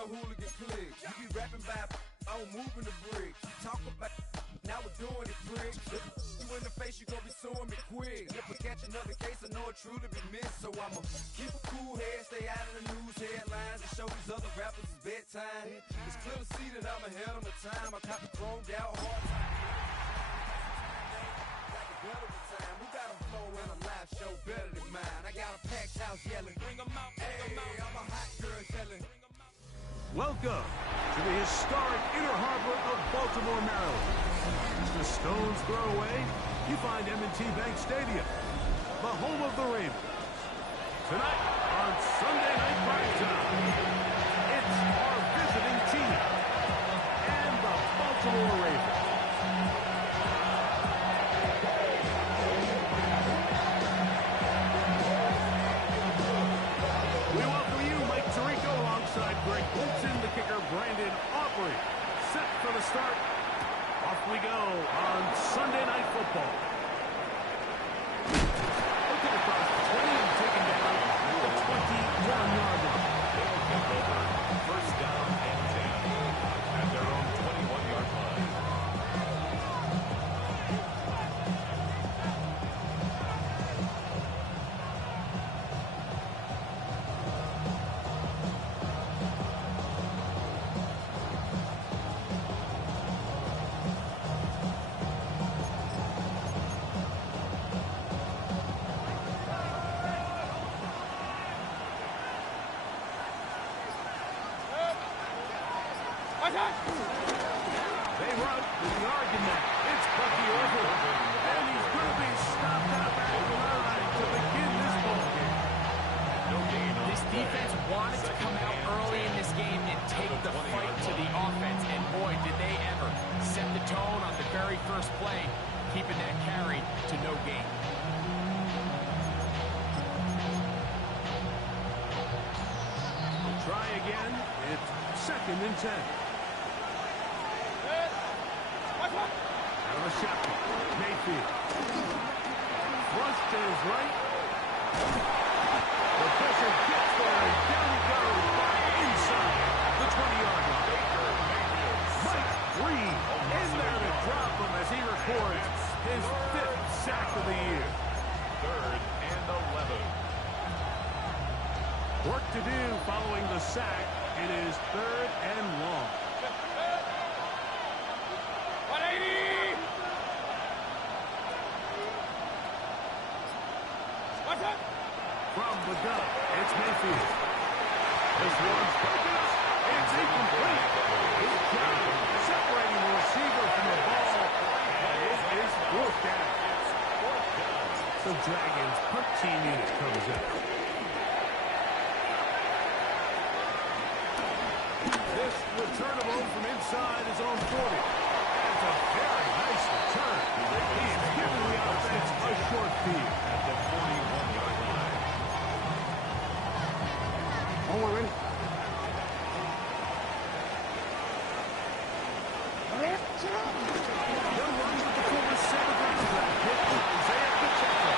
a hooligan clique. You be rapping by on moving the bricks. You talk about now we're doing it, prick. You in the face, you gon' be suing me quick. If I catch another case, I know it truly be missed. So I'ma keep a cool head, stay out of the news headlines, and show these other rappers it's bedtime. It's clear to see that I'm ahead of my time. I caught the chromed out hard time. Who got a flow and a live show better than mine? I got a packed house yelling, bring 'em out, bring 'em out. I'm a hot girl yelling. Welcome to the historic Inner Harbor of Baltimore, Maryland. Just a stone's throw away, you find M&T Bank Stadium, the home of the Ravens. Tonight on Sunday Night Primetime, it's our visiting team and the Baltimore Ravens. We welcome you, Mike Tirico, alongside Greg Bolton, the kicker, Brandon Aubrey. Set for the start. Off we go on Sunday Night Football. Looking across the 20 and taken down the 21-yard line. They'll kick over first down and 10 at their own 21-yard line. They run with the argument. It's Bucky Orville. And he's going to be stopped out back of the line to begin this ball game. No gain on This defense wanted to come out early in this game and take the fight to the offense. And boy, did they ever set the tone on the very first play, keeping that carry to no gain. We'll try again. It's 2nd and 10. Out of the shotgun, Mayfield. Thrust to his right. The pressure gets there, and down he goes back inside the 20-yard line. Mike Reed in there to drop him as he records his 5th sack of the year. 3rd and 11. Work to do following the sack. It is 3rd and long. 180! From the gun, it's Mayfield. This one's focused. It's incomplete. Good job separating the receiver from the ball. And it is 4th down. The Dragons punt team unit comes out. This returnable from inside his own 40. That's a very nice return. He's giving the offense a short field At the 41-yard line. Oh, we're ready. They'll run with the former 7th round draft pick, Isaiah Pacheco.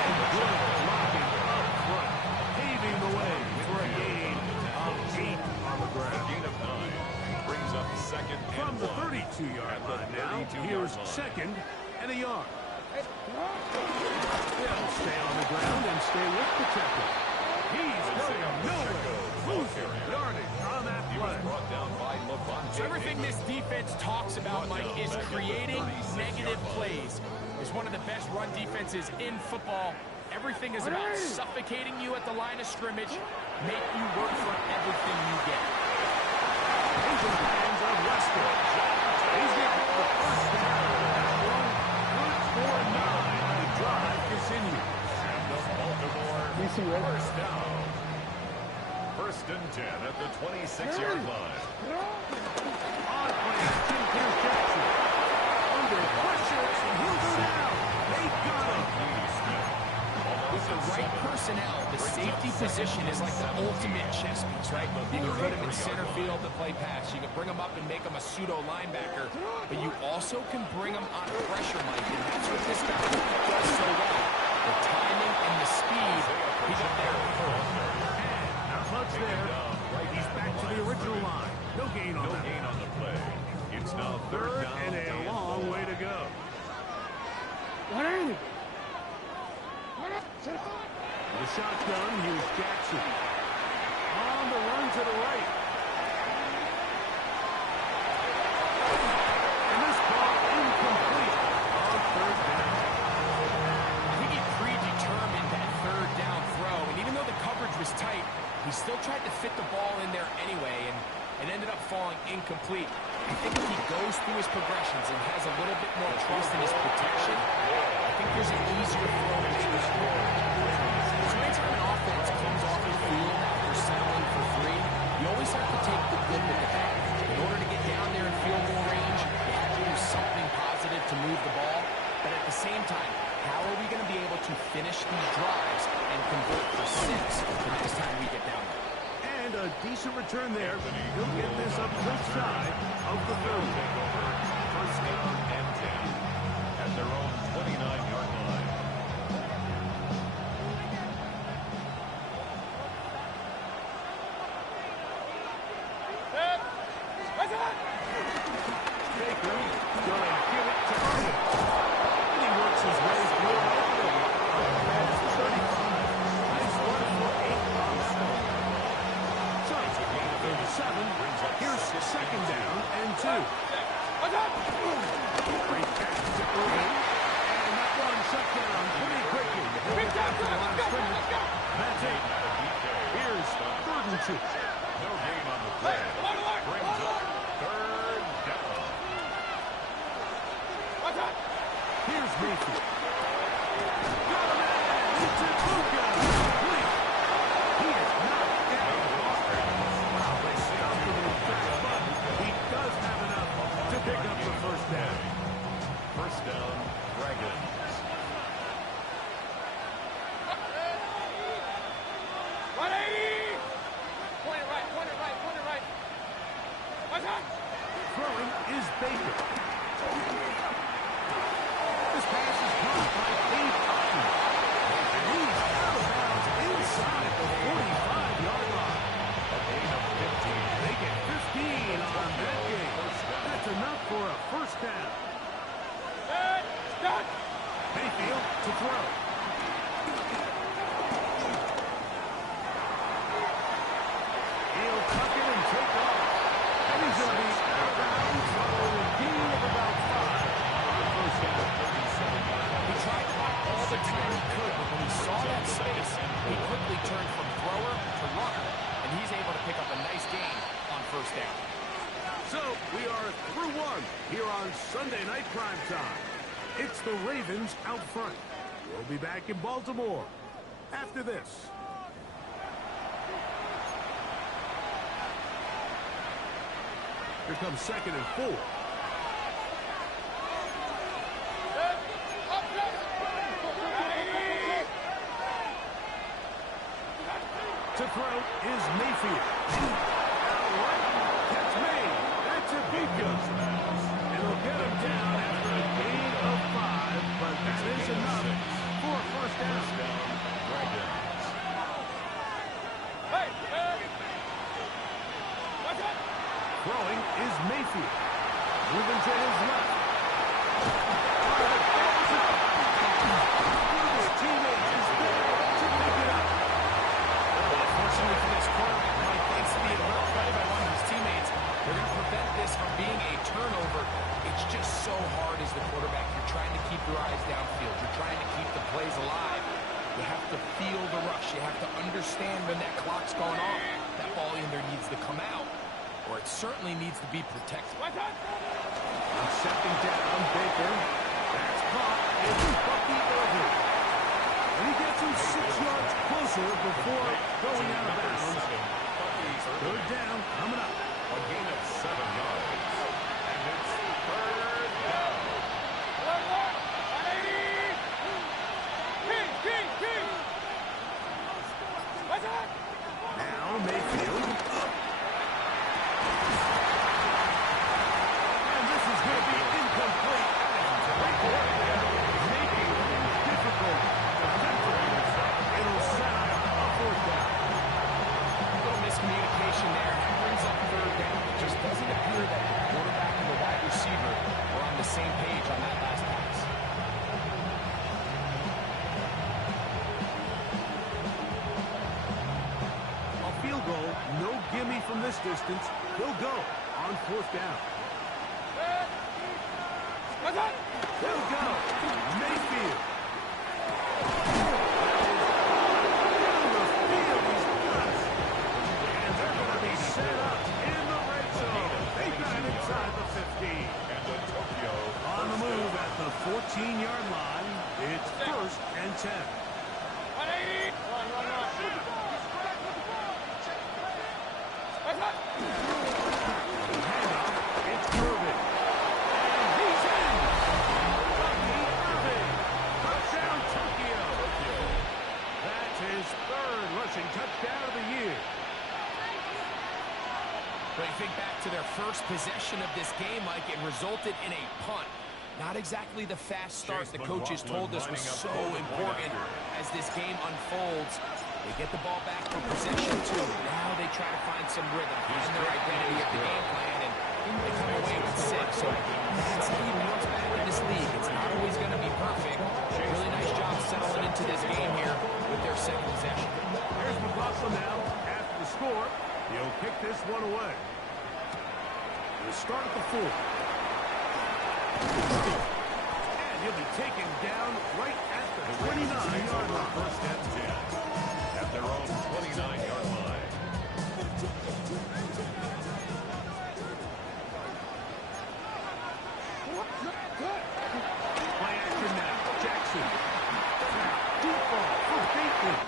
And good blocking up front, paving the way for a gain of 8 on the ground. Gain of 9 brings up 2nd and 1. From the 32-yard line now, here's 2nd and a yard. They'll stay on the ground and stay with Pacheco. He's going nowhere. Losing yardage on that He was play. brought down by Levante. Everything this defense talks about, Mike, is creating negative plays. It's one of the best run defenses in football. Everything is about suffocating you at the line of scrimmage, make you work for everything you get. Into the hands of Lester. He's going to have the first down on that one. Good for 9. The drive continues. And the Baltimore first down. 1st and 10 at the 26-yard line. On play, Tim Pierce-Jackson. Under pressure, and he'll go down. They got him. With the right personnel, the safety position is like the ultimate chess piece, right? You can put him in center field to play pass. You can bring him up and make him a pseudo linebacker, but you also can bring him on pressure, Mike, and that's what this guy does so well. The timing and the speed, he got there. And not much there. He's back to the original line. No gain on that. No gain on the play. It's now third down and a long way to go. The shotgun, here's Jackson. On the run to the right. And this ball incomplete on third down. I think he predetermined that third down throw, and even though the coverage was tight, he still tried to fit the ball in there anyway, and it ended up falling incomplete. I think if he goes through his progressions and has a little bit more trust in his protection, I think there's an easier throw to make this ball. So anytime an offense comes off the field after settling for three, you always have to take the good with the bad. In order to get down there in field goal range, you have to do something positive to move the ball. But at the same time, how are we going to be able to finish these drives and convert for 6 the next time we get down there? And a decent return there. He'll get this up just shy of the 30. First down and 10 at their own 29-yard line. Baker going to give it to Arden. And he works his way through it. That's 35. Nice run for 8 on that one. So, 37. Here's second down and 2. Great catch to Irvin. And that one shut down pretty quickly. He'll get down to the line of scrimmage. That's it. Here's third and 2. No gain on the play. Brings up third down. Here's Mayfield. Got a man. It's a Luka. Complete. He is not down. Wow, they stopped him in the back, but he does have enough to pick up the first down. First down, Dragons. Throwing is Baker. This pass is caught by Dave Cotton. And he's out of bounds inside the 45-yard line. A gain of 15. They get 15 on that game. That's enough for a first down. Mayfield to throw. He'll tuck it and take off. And he's going to be out of bounds following a gain of about 5 on first down. He tried to block all the time he could, but when he saw that space, he quickly turned from thrower to runner, and he's able to pick up a nice gain on first down. So we are through one here on Sunday Night Primetime. It's the Ravens out front. We'll be back in Baltimore after this. Here comes second and 4. To throw is Mayfield. Catch made. That's a big gun. And he'll get him down after a gain of 5, but that is enough for a first down. Throwing is Mayfield. Moving to his left. His teammate is there to pick it up. Unfortunately for this quarterback, Mike, thanks to being well played by one of his teammates, they're going to prevent this from being a turnover. It's just so hard as the quarterback. You're trying to keep your eyes downfield. You're trying to keep the plays alive. You have to feel the rush. You have to understand when that clock's going off. That ball either needs to come out, or it certainly needs to be protected. On second down, Baker. That's caught, and Bucky Irvin. And he gets him 6 yards closer before going out of bounds. Third down, coming up. A gain of 7 yards. And it's third down. Now Mayfield. And this is going to be incomplete. same page on that last pass. A field goal, no gimme from this distance. He'll go on 4th down. He'll go. Mayfield. Set up in the red zone. They got it inside the 15. And the Tokyo On the move at the 14-yard line. It's 1st and 10. Handoff. It's Irvin. And he's in. Bucky Irvin. Touchdown, Tokyo. That's his 3rd rushing touchdown of the year. But you think back to their first possession of this game, Mike, it resulted in a punt. Not exactly the fast start the coaches told us was so important as this game unfolds. They get the ball back for possession 2. Now they try to find some rhythm, find their identity of the game plan, and they come away with 6. So that's how you bounce back in this league. It's not always going to be perfect. Really nice job settling into this game here with their 2nd possession. Here's McLaughlin now after the score. He'll kick this one away. We'll start at the 4. And he'll be taken down right at the 29-yard line. 1st and 10 at their own 29-yard line. Play action now. Jackson. Deep ball for Bateman.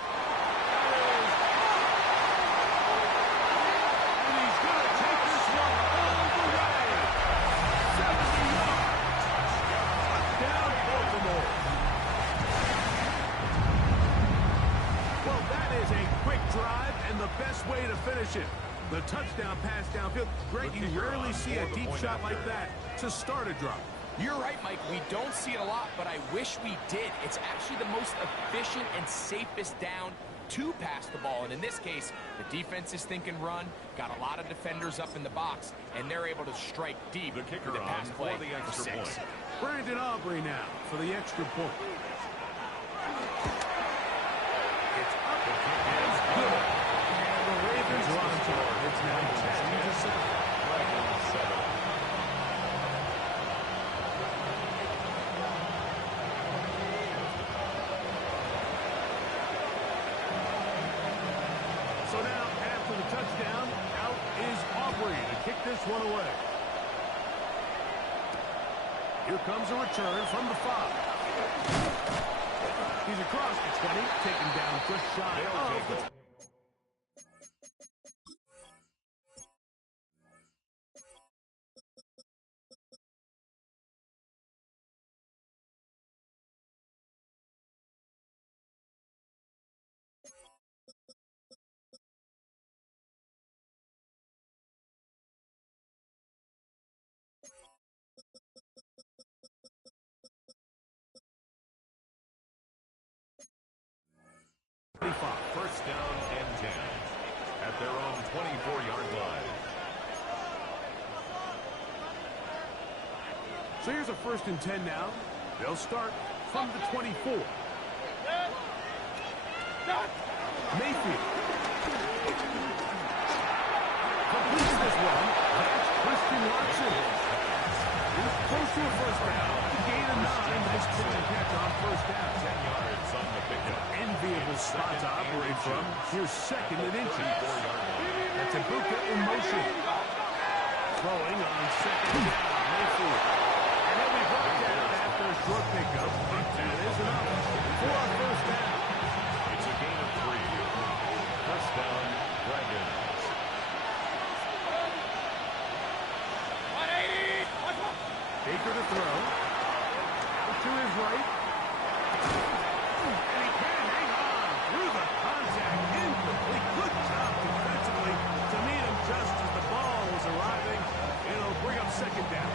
Drive and the best way to finish it. The touchdown pass downfield. Greg, you rarely see a deep shot like that to start a drive. You're right, Mike. We don't see it a lot, but I wish we did. It's actually the most efficient and safest down to pass the ball. And in this case, the defense is thinking run, got a lot of defenders up in the box, and they're able to strike deep The kicker with the pass on play for the extra 6. point. Brandon Aubrey now for the extra point. It's up. It's good. And the Ravens run forward. It's now 10-7. So now, after the touchdown, out is Aubrey to kick this one away. Here comes a return from the 5. He's across the 20, taken down just shy of the... First down and 10 at their own 24-yard line. So here's a 1st and 10 now. They'll start from the 24. Mayfield completes this one. That's Christian Watson. He's close to a 1st down. Gain of 9. Nice pitch and catch on 1st down. 10 yards on the pickup. Enviable spot to operate from. Here's 2nd and inches. 34-yard line. That's Ibuka in motion. Throwing on 2nd down. Mayfield. And he'll be brought down after a short pickup. But that is enough for a 1st down. It's a gain of 3. First down, Dragons. Baker to throw. To his right. And he can hang on through the contact. Incomplete. Good job defensively to meet him just as the ball was arriving. It'll bring up 2nd down.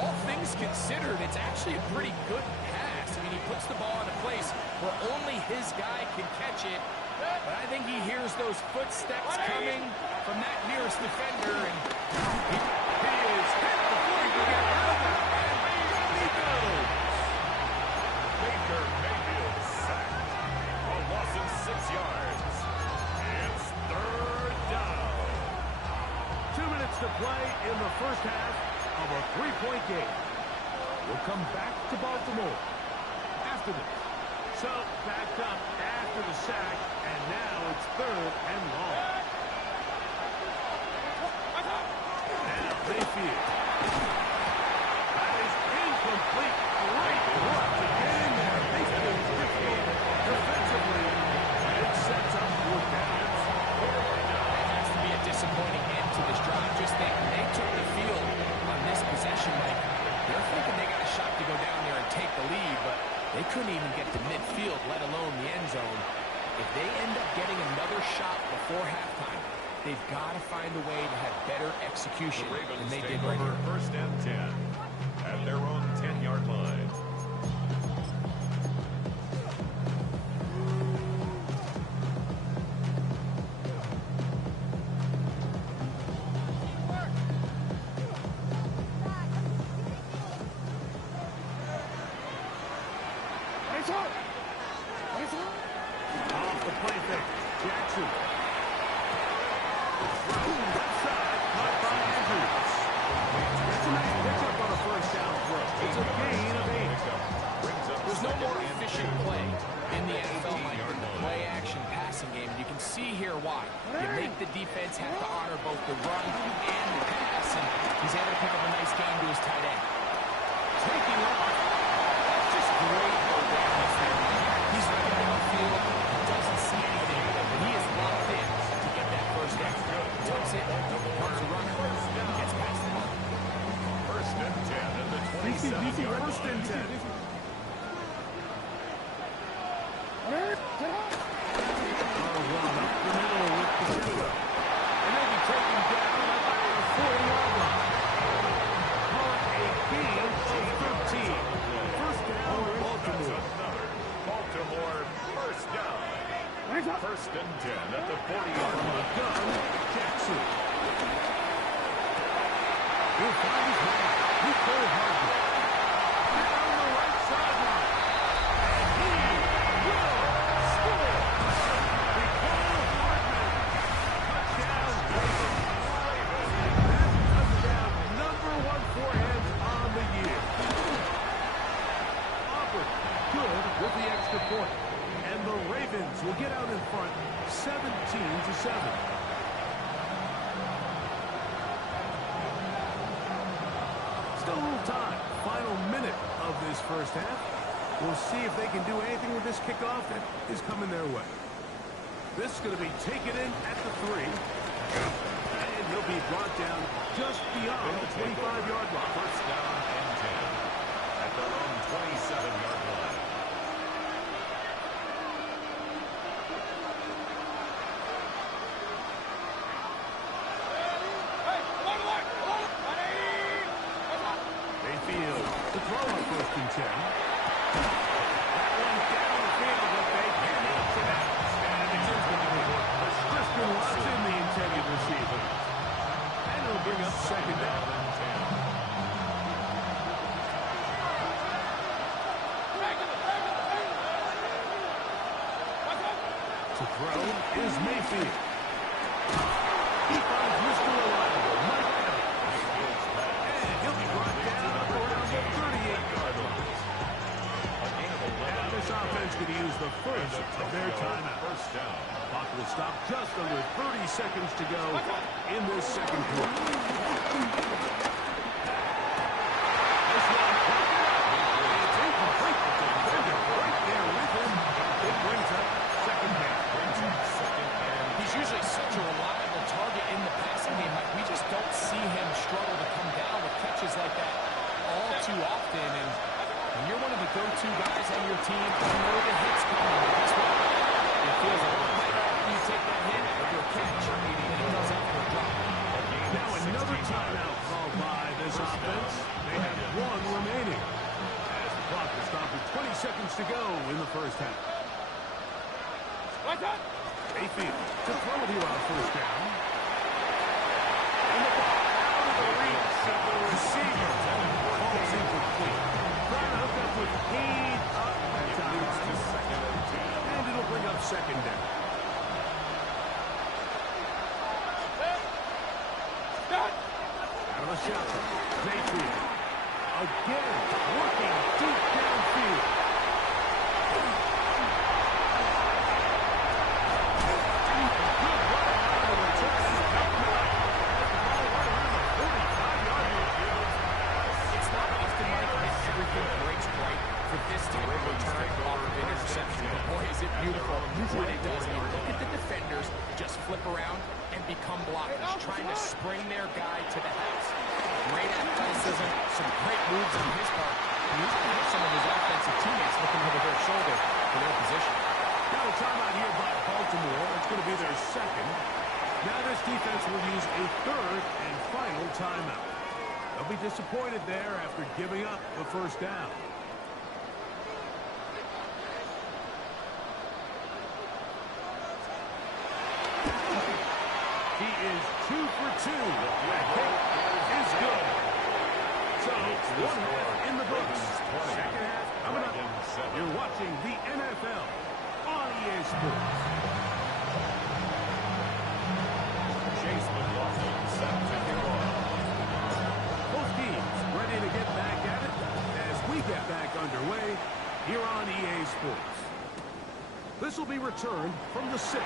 All things considered, it's actually a pretty good pass. I mean, he puts the ball in a place where only his guy can catch it. But I think he hears those footsteps coming from that nearest defender, and he is hit before he can get out of that play in the first half of a three-point game. We'll come back to Baltimore after this. So, backed up after the sack, and now it's 3rd and long. Now, Mayfield. That is incomplete. Great work to get in there. They've been difficult defensively, and it sets up 4th down. It has to be a disappointing end to this drive. Just think, when they took the field on this possession, Mike, they're thinking they got a shot to go down there and take the lead, but they couldn't even get to midfield, let alone the end zone. If they end up getting another shot before halftime, they've got to find a way to have better execution than they did right here. 1st and 10 at their own 10-yard line. Off the play fake. Jackson. Left side. Caught by Andrews. That's a nice pickup on a 1st down throw. It's a gain of 8. There's no more efficient play in the NFL like in the play-action passing game. And you can see here why. You make the defense have to honor both the run and the pass, and he's able to pick up a nice gain to his tight end. Taking off. That's just great awareness there. He's looking downfield, doesn't see anything, but he is locked in to get that 1st down. Tucks it, comes a runner, gets past the ball. 1st and 10 at the 27-yard line. 1st and 10. Run up the middle with Pacheco. And they'll be taken down at the 40-yard line. Call it a gain of 13. 1st down, Baltimore. Baltimore 1st down. 1st and 10 at the 40-yard line. Gun, Jackson. He'll find his man. He pulled Hartman. Down the right sideline. And he will score. Nicole Hartman. Touchdown, Ravens. That touchdown, #1 forehand on the year. Auburn, good with the extra point. And the Ravens will get out in front 17-7. Still a little time. Final minute of this 1st half. We'll see if they can do anything with this kickoff that is coming their way. This is going to be taken in at the 3. And he'll be brought down just beyond the 25-yard line. 1st down and 10 at their own 27-yard line. Mayfield to throw on 1st and 10. That one down the field, but they can't reach it out. And it's incomplete. Christian Watson, the intended receiver. And it'll bring up 2nd down and 10. To throw is Mayfield. He finds Mr. Reliable, Mike Evans. And he'll be brought down up around the 38-yard line. And this offense could use the first of their timeout. 1st down. Clock will stop just under 30 seconds to go in this 2nd quarter. This one, it's incomplete. The defender right there with him. It brings up 2nd down. He's usually such a reliable target in the passing game. Like, we just don't see him struggle to come down with catches like that all too often. And when you're one of the go-to guys on your team, you know the hit's coming. Guess what? It feels a lot better after you take that hit after a catch than it does after a drop. Now another timeout called by this offense. They have 1 remaining. As the clock will stop with 20 seconds to go in the 1st half. Mayfield to throw it here on 1st down. And the ball out of the reach of the receiver. Falls incomplete. Trying to hook up with Heed up that time. And it'll bring up 2nd down. working deep downfield. It's not often, Mike, that everything breaks right for this type of return off of interception. But boy, is it beautiful when it does. I mean, look at the defenders just flip around and become blockers, trying to spring their guy to the house. Great athleticism, some great moves on his part. And he's going to have some of his offensive teammates looking over their shoulder for their position. Now a timeout here by Baltimore. It's going to be their second. Now this defense will use a third and final timeout. They'll be disappointed there after giving up the first down. He is 2 for 2. That kick is good. So, one half in the books. Second half coming up. You're watching the NFL on EA Sports. Chase McLaughlin set to kick off. Both teams ready to get back at it as we get back underway here on EA Sports. This will be returned from the 6.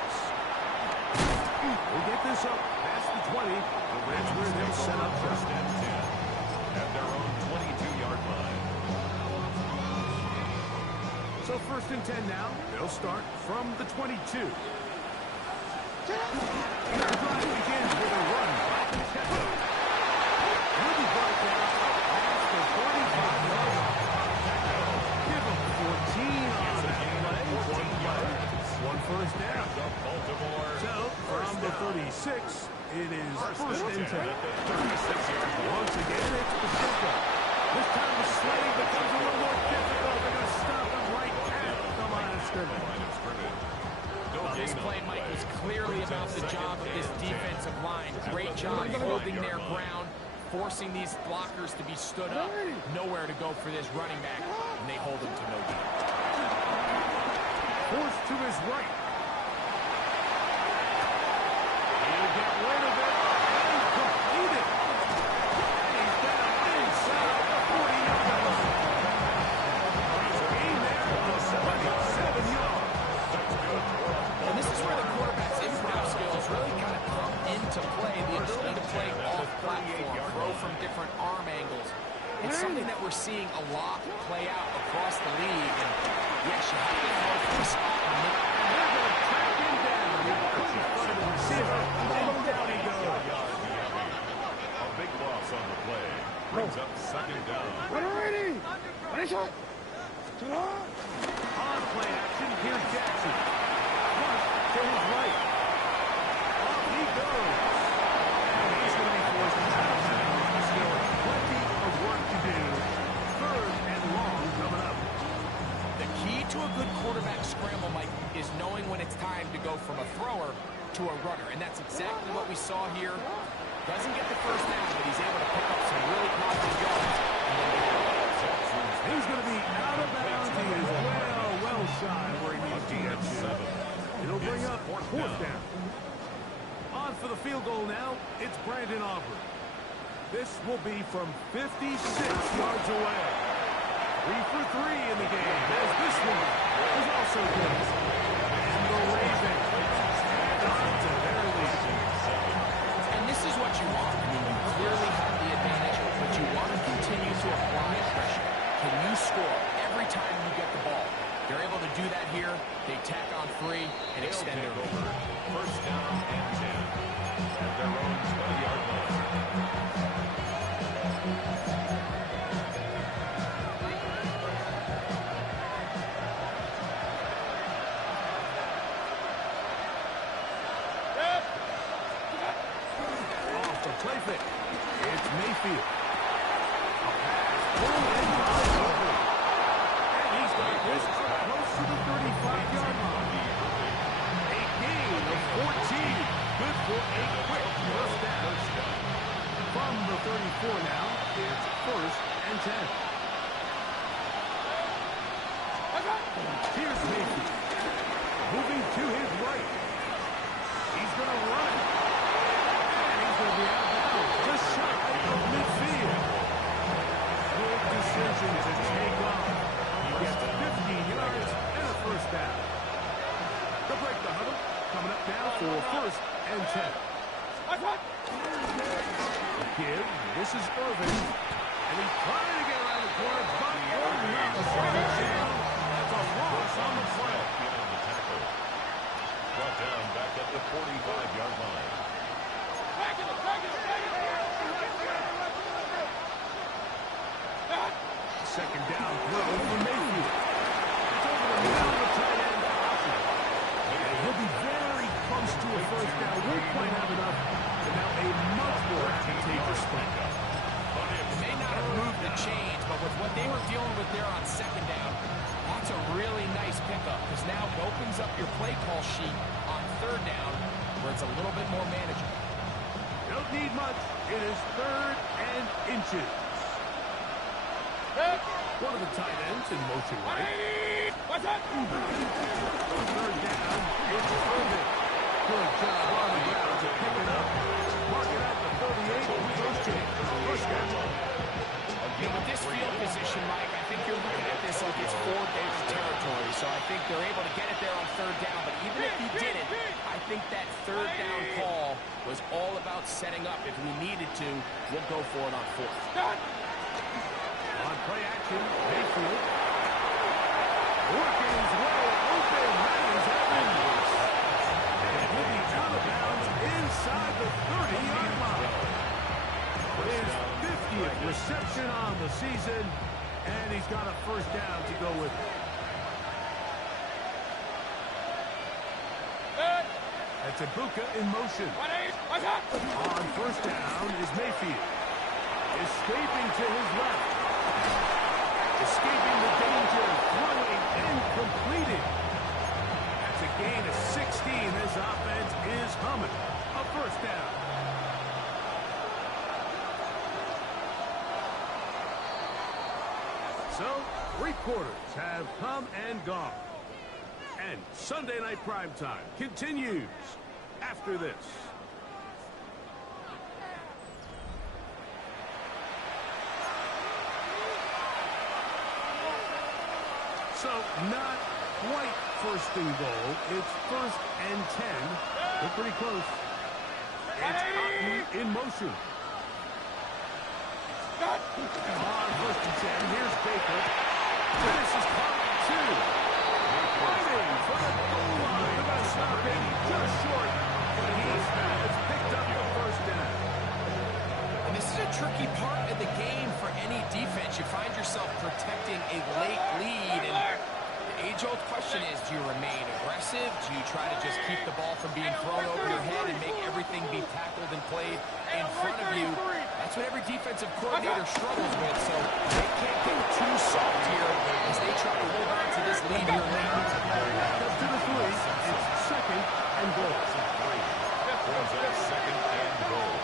We'll get this up past the 20. That's where they'll set up first and 10 at their own 22-yard line. So first and 10 now. They'll start from the 22. Their drive begins with a run by Pacheco. He'll be brought down past the 45-yard line. Give him 14 on that play. One first down. So, from the 36, it is first and 10. Once again, it's Pacheco. This time the sledding becomes a little more difficult. They're going to stop him right at the line of scrimmage. This play, Mike, was clearly about the job of this defensive line. Great job holding their ground, forcing these blockers to be stood up. Nowhere to go for this running back, and they hold him to no gain. Forced to his right. He'll get rid of it and complete it. And he's down inside the 40-yard line. He's gained there for 77 yards. And this is where the quarterback's improv skills really kind of come into play. The ability to play off-platform, throw from different arm angles. It's something that we're seeing a lot play out across the league. And yes, you have to throw from the spot. And they're going to track him down. And down he goes. A big loss on the play. Brings up second down. On play action, here's Jackson. Flush to his right. Off he goes. And he's going to be forced out of bounds. Still plenty of work to do. Third and long coming up. the key to a good quarterback scramble, Mike, is knowing when it's time to go from a thrower to a runner. And that's exactly what we saw here. Doesn't get the first down, but he's able to pick up some really positive yards. He's going to be out of bounds. He is well shy of where he needs to get to. It'll bring up fourth down. On for the field goal now, it's Brandon Aubrey. This will be from 56 yards away. 3 for 3 in the game, as this one is also good. And the Ravens add on to their lead. And this is what you want. I mean, you clearly have the advantage, but you want to continue to apply pressure. Can you score every time you get the ball? They're able to do that here. They tack on 3 and extend their lead. First down and 10 at their own 20-yard line. Off the play fake. It's Mayfield. A pass pulled in by Aubrey. And he's got this close to the 35-yard line. A gain of 14. Good for a quick first down. From the 34 now, it's first and 10. Here's Mayfield. Moving to his right. He's going to run it. And he's going to be out of bounds. Just shy of midfield. Big decision to take off. He gets 15 yards and a first down. To break the huddle, coming up now for 1st and 10. Give. This is Irvin. And he's trying to get around the corner, but not the second down. That's a loss on the play. Behind the tackle. Brought down back at the 45-yard line. Second down throw for Mayfield. It's over the middle of the tight end option. And he'll be very close to a first down. Won't quite have enough. But now a much more advantageous spot. They may not have moved the chains, but with what they were dealing with there on second down, that's a really nice pickup because now it opens up your play call sheet on third down where it's a little bit more manageable. Don't need much. It is 3rd and inches. One of the tight ends in motion right. What's that? 3rd down. It's Irvin. Good job on the ground to pick it up. Mark it at the 38. First change. First down. With this field position, Mike, I think you're looking at this like it's 4 days territory. So I think they're able to get it there on third down. But even if you didn't, I think that third down call was all about setting up. If we needed to, we'll go for it on 4th. On play action, Mayfield. Working his way open. That is Evans. And he'll be out of bounds inside the 30-yard line. His 50th reception on the season, and he's got a first down to go with it. That's Ibuka in motion. On first down is Mayfield. Escaping to his left. Escaping the danger, throwing and completing. That's a gain of 16. This offense is humming. A first down. So, 3 quarters have come and gone. And Sunday Night Primetime continues after this. So, not quite 1st and goal. It's 1st and 10. They're pretty close. It's Otten in motion. On 1st and 10, here's Baker. This is caught 2. Fighting for the goal line. They're going to stop him just short. But he has picked up the first down. And this is a tricky part of the game for any defense. You find yourself protecting a late lead, and the age-old question is, do you remain aggressive? Do you try to just keep the ball from being thrown over your head and make everything be tackled and played in front of you? That's what every defensive coordinator struggles with, so they can't get too soft here as they try to hold on to this lead here late. Up to the 3. It's 2nd and goal. Brings up 2nd and goal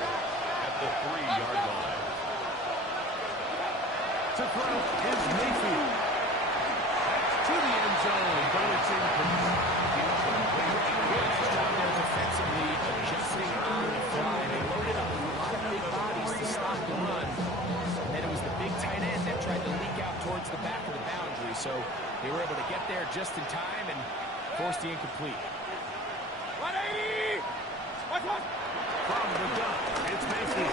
at the 3-yard line. To throw is Mayfield. That's to the end zone, but it's incomplete. Good job there defensively, adjusting on the fly. They loaded up with a lot of big bodies to stop the run. And then it was the big tight end that tried to leak out towards the back of the boundary. So they were able to get there just in time and force the incomplete. 180! From the gun, it's Mayfield.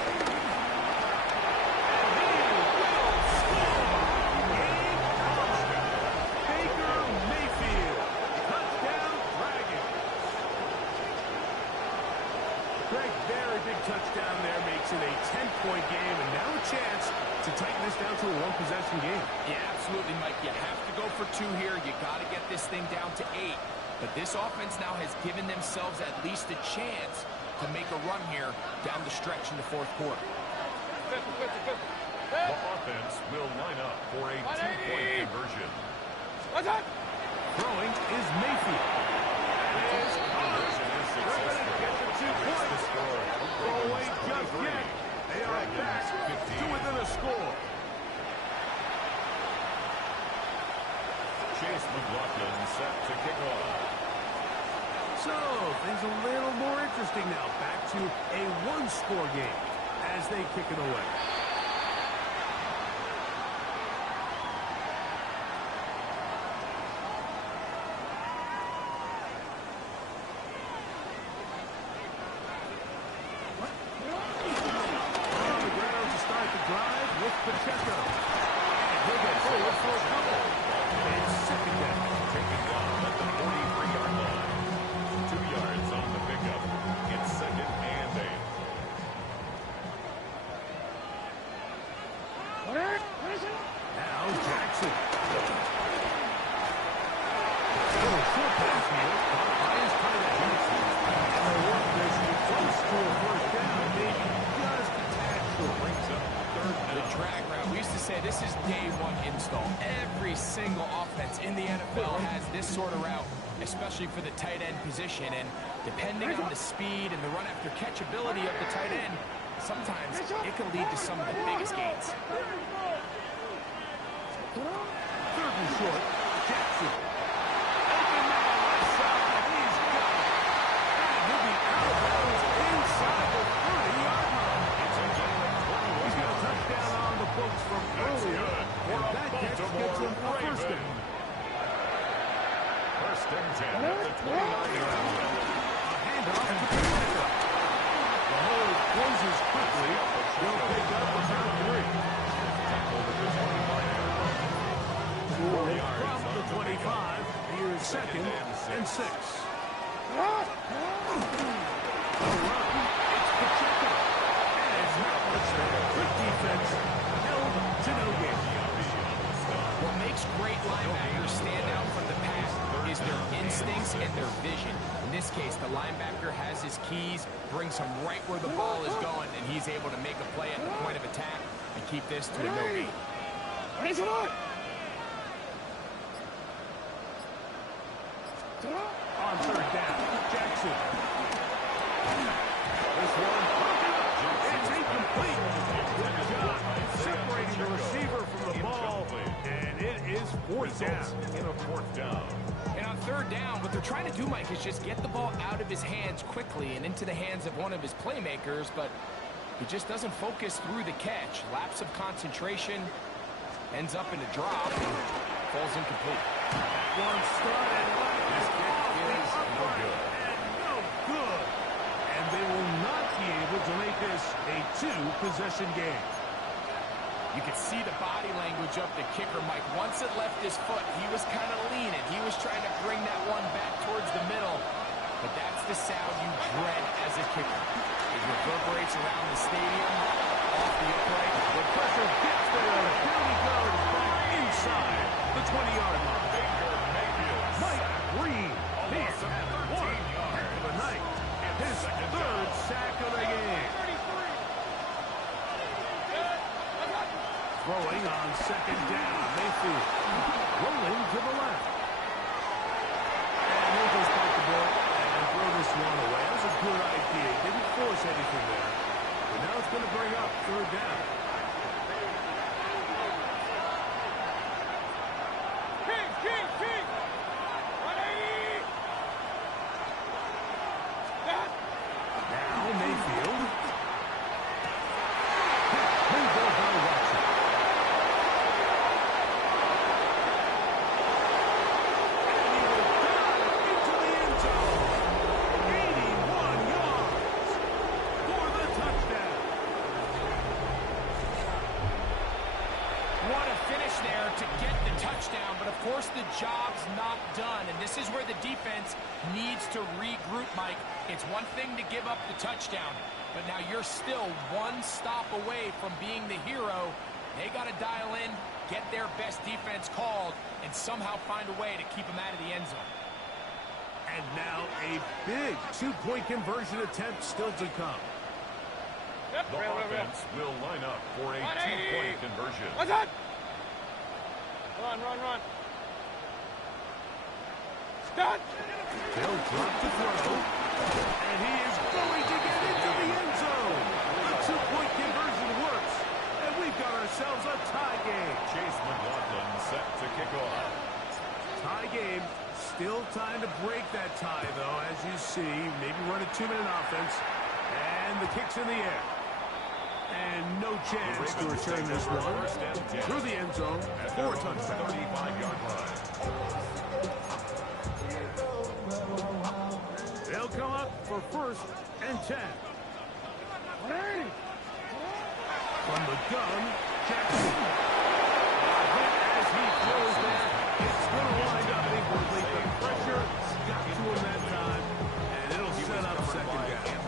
Touchdown there makes it a 10-point game, and now a chance to tighten this down to a 1-possession game. Yeah, absolutely, Mike. You have to go for 2 here. You got to get this thing down to 8. But this offense now has given themselves at least a chance to make a run here down the stretch in the 4th quarter. The offense will line up for a 2-point conversion. Throwing is Mayfield. That is conversion is successful. Get the 2 points. Throw away just yet. They are back to within a score. Chase McLaughlin set to kick off. So, things a little more interesting now. Back to a 1-score game as they kick it away. install. Every single offense in the NFL has this sort of route, especially for the tight end position. And depending on the speed and the run after catch ability of the tight end, sometimes it can lead to some of the biggest gains. Third and short, Jackson. Open man, left side, he's got it. And he'll be out of bounds inside the 30-yard line. He's got a touchdown on the books from earlier, and that catch gets him a first down. First and 10 at the 29-yard line. A handoff to Pacheco. The hole closes quickly. They'll pick up about 3. Tackled at the 25-yard line. 4 yards From the 25, here's second and 6. A run. It's Pacheco. And not much there. Good defense. Held to no gain. What makes great linebackers stand out from the pack is their instincts and their vision. In this case, the linebacker has his keys, brings him right where the ball is going, and he's able to make a play at the point of attack and keep this to a no gain. On third down, Jackson. This one, it's incomplete. Good job separating the receiver from the ball, and it is fourth down. In a fourth down. And on third down, what they're trying to do, Mike, is just get the ball out of his hands quickly and into the hands of one of his playmakers, but he just doesn't focus through the catch. Lapse of concentration, ends up in a drop, and falls incomplete. One started left. This kick is no good. And no good. And they will not be able to make this a 2-possession game. You could see the body language of the kicker, Mike. Once it left his foot, he was kind of leaning. He was trying to bring that one back towards the middle. But that's the sound you dread as a kicker. It reverberates around the stadium, off the upright. The pressure gets there. Here he goes back inside the 20-yard line. Mike Green, he's at 1 heck of a night. His third sack of the game. Throwing on second down, Mayfield. Rolling to the left. And he'll just bite the ball and throw this one away. That was a good idea. Didn't force anything there. But now it's going to bring up third down. Now Mayfield. Moved over by Watson. And he will dive into the end zone. 81 yards for the touchdown. What a finish there to get the touchdown, but of course the job's not done, and this is where the defense needs to regroup, Mike. It's one thing to give up the touchdown, but now you're still one stop away from being the hero. They got to dial in, get their best defense called, and somehow find a way to keep them out of the end zone. And now a big 2-point conversion attempt still to come. The offense will line up for a 2-point conversion. Run. They'll drop to throw. And he is going to get into the end zone. The 2-point conversion works. And we've got ourselves a tie game. Chase McLaughlin set to kick off. Tie game. Still time to break that tie, though, as you see. Maybe run a 2-minute offense. And the kick's in the air. And no chance to return this one. Through the end zone for a touchdown. 35-yard line. They'll come up for first and 10. From the gun, Jackson. As he throws that, it's going to wind up incomplete. The pressure got to him that time, and it'll set up second down.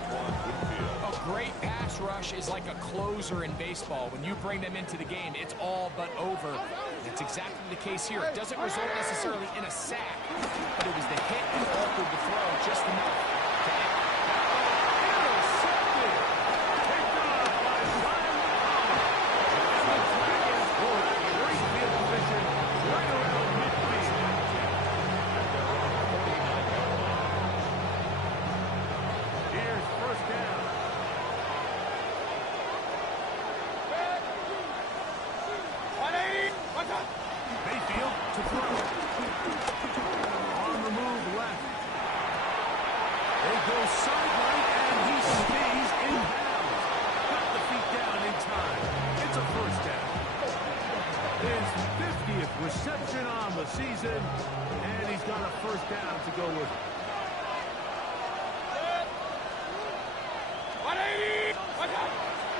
A great pass rush is like a closer in baseball. When you bring them into the game, it's all but over. That's exactly the case here. It doesn't result necessarily in a sack, but it was the hit that altered the throw just enough to end. Intercepted. Picked off by Simon Allen. And the Dragons will great field to throw. On the move left. They go sideline, and he stays in bounds. Got the feet down in time. It's a first down. His 50th reception on the season, and he's got a first down to go with it. 180!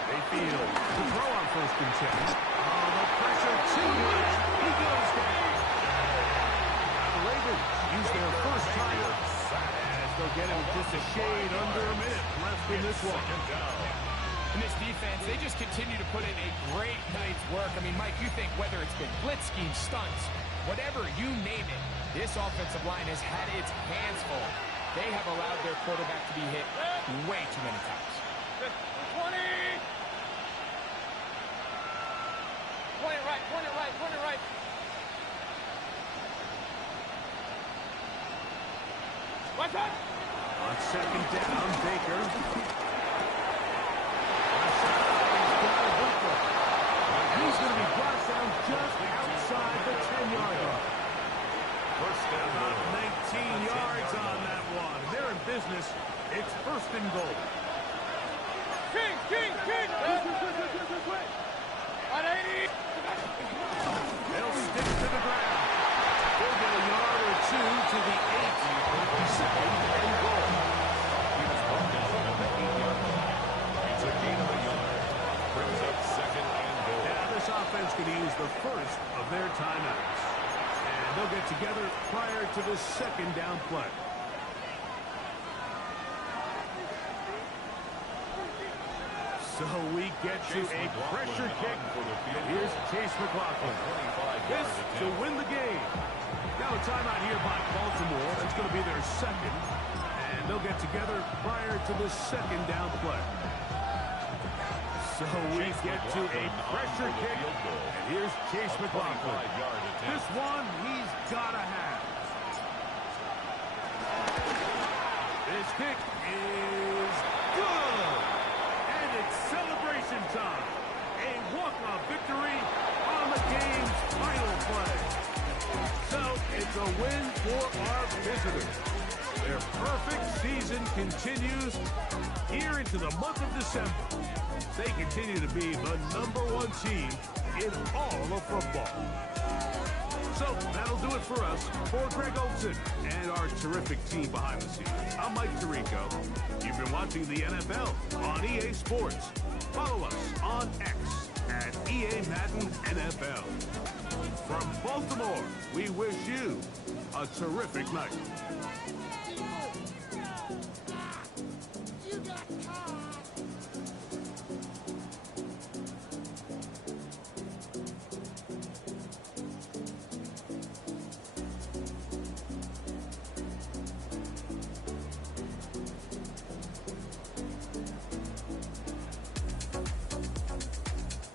Mayfield to throw on 1st and 10. Oh, the pressure too much. He goes down. The Ravens use their first timer. As they'll get him just a shade under a minute left in this one. In this defense, they just continue to put in a great night's work. I mean, Mike, you think whether it's been blitz schemes, stunts, whatever you name it, this offensive line has had its hands full. They have allowed their quarterback to be hit way too many times. 20! Point it right, point it right, point it right. Watch out! On 2nd down, Baker. He's going to be brought down just outside the 10-yard line. First down, About 19 yards on that one. They're in business. It's 1st and goal. King! 180! They'll stick to the ground. They'll get a yard or two to the 8. 2nd and goal. he was brought down at the 8-yard line. It's a gain of a yard. Brings up 2nd and goal. Now this offense could use the first of their timeouts. And they'll get together prior to the 2nd down play. So we get to a pressure kick. And here's Chase McLaughlin. This to win the game. Now a timeout here by Baltimore. That's going to be their 2nd. And they'll get together prior to the 2nd down play. So we get to a pressure kick. And here's Chase McLaughlin. This one he's got to have. This kick is good. And it's celebration time. A walk-off victory on the game's final play. So it's a win for our visitors. Their perfect season continues here into the month of December. They continue to be the #1 team in all of football. So that'll do it for us. For Greg Olsen and our terrific team behind the scenes, I'm Mike Tirico. You've been watching the NFL on EA Sports. Follow us on X at EA Madden NFL. From Baltimore, we wish you a terrific night. You got